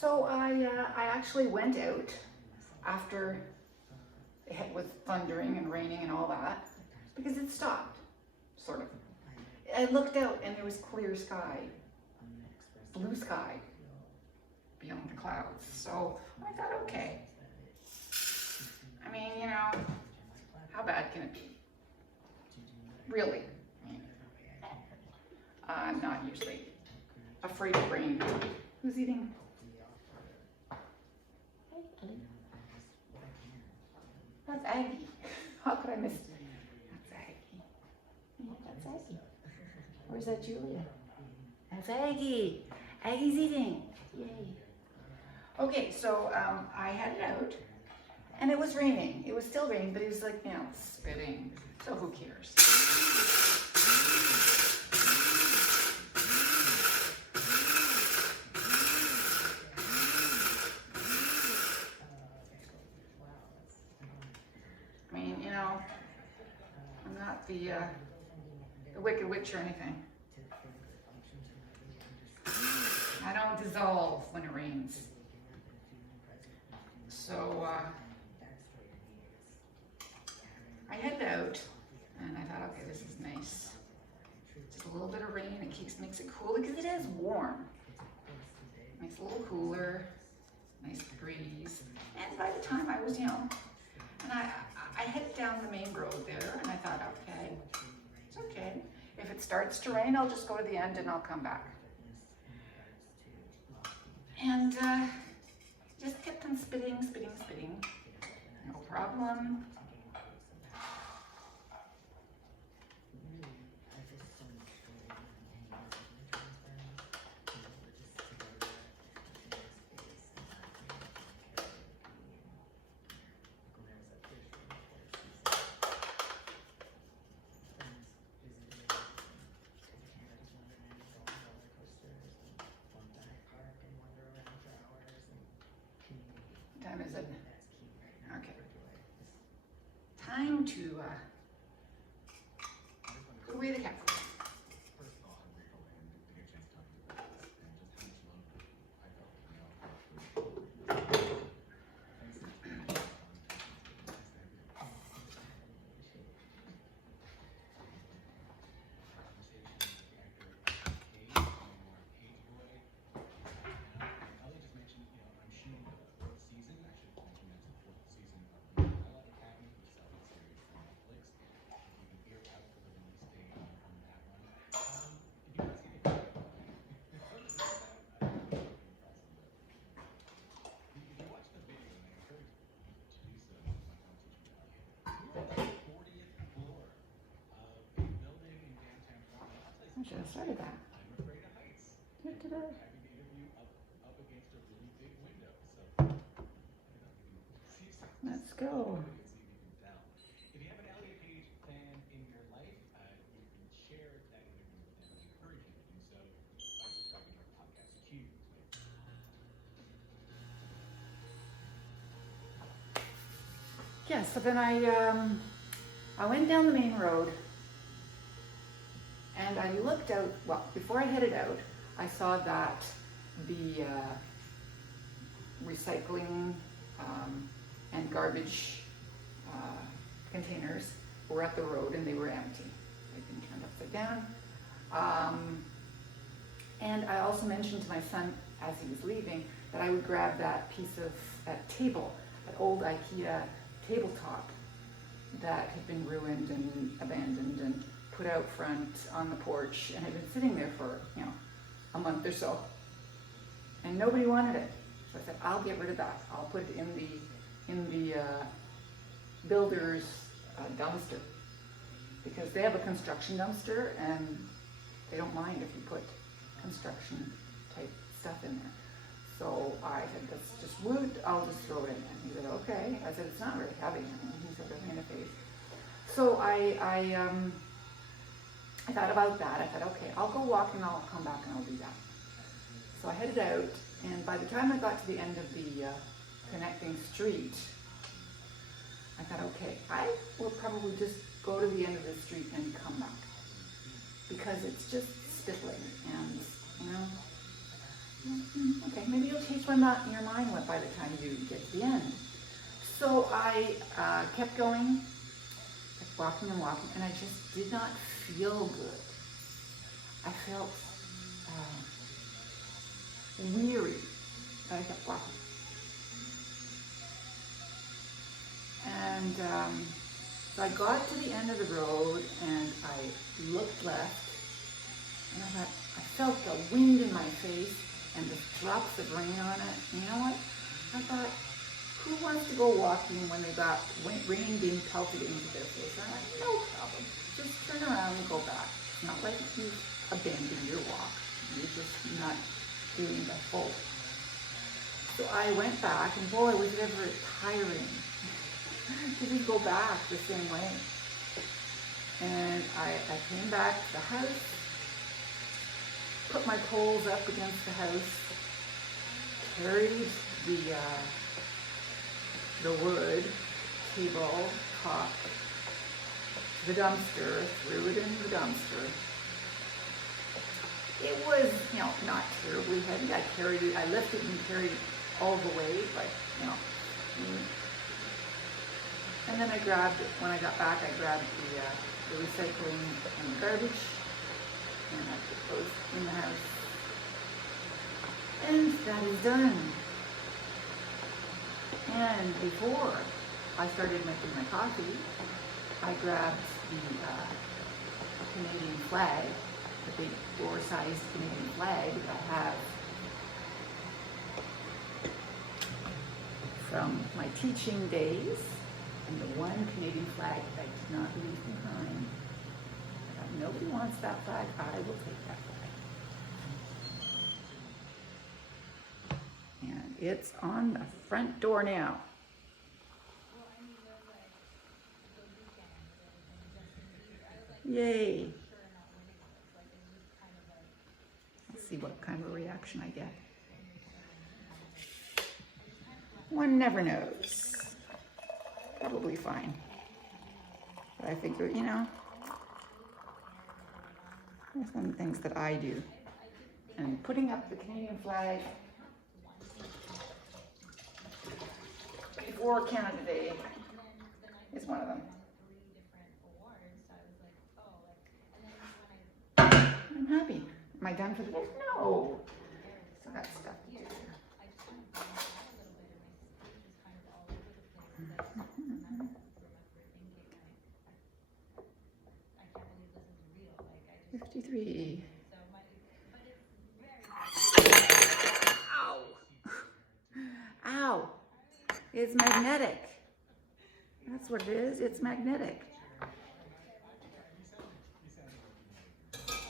So I actually went out after it was thundering and raining and all that because it stopped, sort of. I looked out and there was clear sky, blue sky beyond the clouds. So I thought, okay. I mean, you know, how bad can it be? Really? I mean, I'm not usually afraid of rain. Who's eating? That's Aggie. How could I miss? That's Aggie. Yeah, that's Aggie. Or is that Julia? That's Aggie. Aggie's eating. Yay. Okay, so I headed out, and it was raining. It was still raining, but it was like, you know, spitting. So who cares? I mean, you know, I'm not the Wicked Witch or anything. I don't dissolve when it rains. So I headed out and I thought, okay, this is nice. Just a little bit of rain, it makes it cool because it is warm. Makes it a little cooler, nice breeze. And by the time I was, you know, and I headed down the main road there and I thought, okay, it's okay. If it starts to rain, I'll just go to the end and I'll come back. And just kept on spitting. No problem. What time is it? Okay. Time to put away the cat food. I should have started that. Let's go. If you have an Elliott Page plan in your life, you can share that interview with them and encourage you to do so by subscribing to our podcast. Huge. Yeah, so then I went down the main road and I looked out, well, before I headed out, I saw that the recycling and garbage containers were at the road and they were empty. They'd been turned upside down. And I also mentioned to my son as he was leaving that I would grab that piece of, that table, that old IKEA tabletop that had been ruined and abandoned and put out front on the porch and had been sitting there for, you know, a month or so. And nobody wanted it. So I said, I'll get rid of that. I'll put it in the builder's dumpster. Because they have a construction dumpster and they don't mind if you put construction type stuff in there. So I said, that's just wood, I'll just throw it in there. He said, okay. I said, it's not very heavy. And he said, I'm in a phase. So I thought about that. I thought, okay, I'll go walk and I'll come back and I'll do that. So I headed out, and by the time I got to the end of the connecting street, I thought, okay, I will probably just go to the end of the street and come back. Because it's just spittling and, you know, Okay, maybe you'll change your mind by the time you get to the end. So I kept going, kept walking and walking, and I just did not feel good. I felt weary, but I kept walking. And so I got to the end of the road and I looked left, and I thought, I felt the wind in my face and the drops of rain on it. And you know what? I thought, who wants to go walking when they got rain being pelted into their face? And I'm like, no problem. Just turn around and go back. It's not like you've abandoned your walk. You're just not doing the full. So I went back, and boy, was it ever tiring to just go back the same way. And I came back to the house, put my poles up against the house, carried the wood table top to the dumpster, threw it in the dumpster. It was, not terribly heavy. I lifted and carried it all the way, but, and then I grabbed it. When I got back, I grabbed the recycling and the garbage, and I put those in the house. And that is done. And before I started making my coffee, I grabbed the Canadian flag, the big oversized Canadian flag that I have from my teaching days, and the one Canadian flag that I did not leave behind. I thought, nobody wants that flag, I will take that flag. And it's on the front door now. Yay. Let's see what kind of a reaction I get. One never knows. Probably fine. But I figure, there's some things that I do. And putting up the Canadian flag before Canada Day is one of them. I'm happy. Am I done for the day? No. Still got stuff to do. $53. Ow! Ow! It's magnetic. That's what it is. It's magnetic.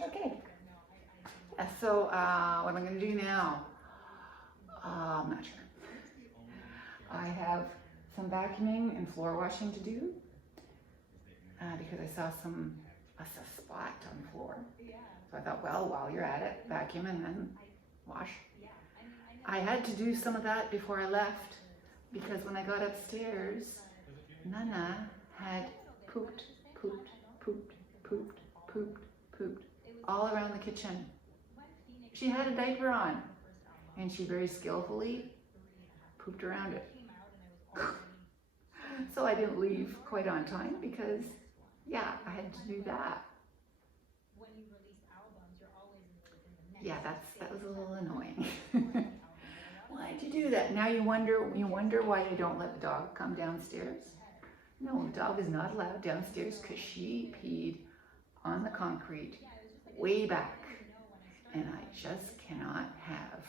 Okay. So what am I going to do now? I'm not sure. I have some vacuuming and floor washing to do because I saw a spot on the floor. So I thought, well, while you're at it, vacuum and then wash. I had to do some of that before I left because when I got upstairs, Nana had pooped all around the kitchen. She had a diaper on and she very skillfully pooped around it. So I didn't leave quite on time because, yeah, I had to do that. Yeah, that was a little annoying. Why'd you do that? Now you wonder why I don't let the dog come downstairs? No, the dog is not allowed downstairs because she peed on the concrete way back. And I just cannot have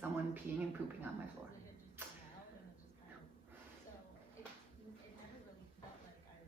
someone peeing and pooping on my floor.